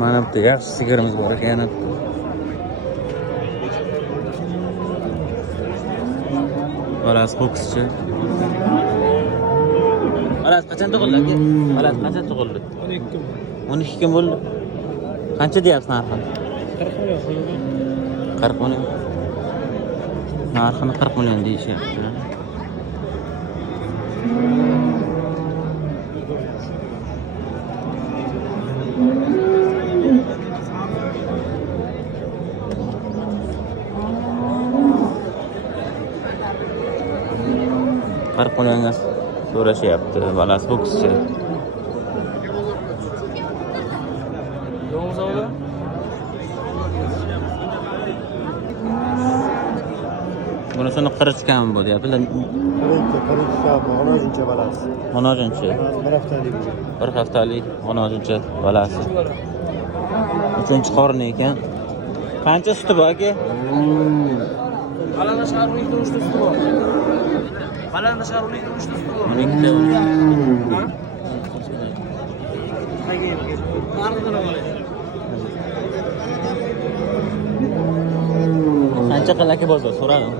Mana bu yaxshi sigirimiz bor ekan. Balas bokschi. Balas qachon tug'ildi aka? Balas qachon tug'ildi? 12 kun. 12 kun bo'ldi. Qancha deyapsiz narxini? 40 million. Narxini 40 million deyishyapti. Qarqo'langa so'rashyapti. Balas bokschi. Bunisini qirichgan bu deyapti. Qirishcha, g'onojincha balasi. G'onojincha. Bir haftalik. Bir haftalik g'onojincha balasi. 3-qorni ekan. Qancha suti bor aka? Balanda shaharlik to'shda suti bor. Balanda shaharlik to'shda suti bor. 12 ta. Qancha qilaki bozor so'radim.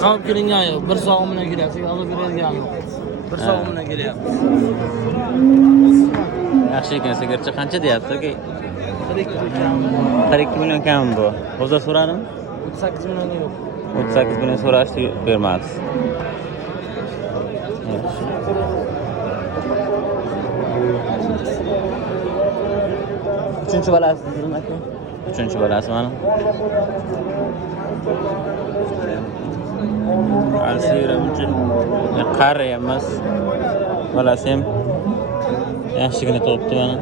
Qavib kelingan yo'q. 1 soat bilan kelyapsiz. Olib beradigan yo'q. 1 soat bilan kelyapti. Yaxshi ekan sigircha qancha deyapti aka? 42 million kam bu. Bozor so'radim. 38 million yo'q. 38 million so'rashdi, bermadi. Uchinchi balasi sizmi aka? Uchinchi balasi mana. Alsira uchun qari emas. Balasi ham yaxshigina turibdi mana.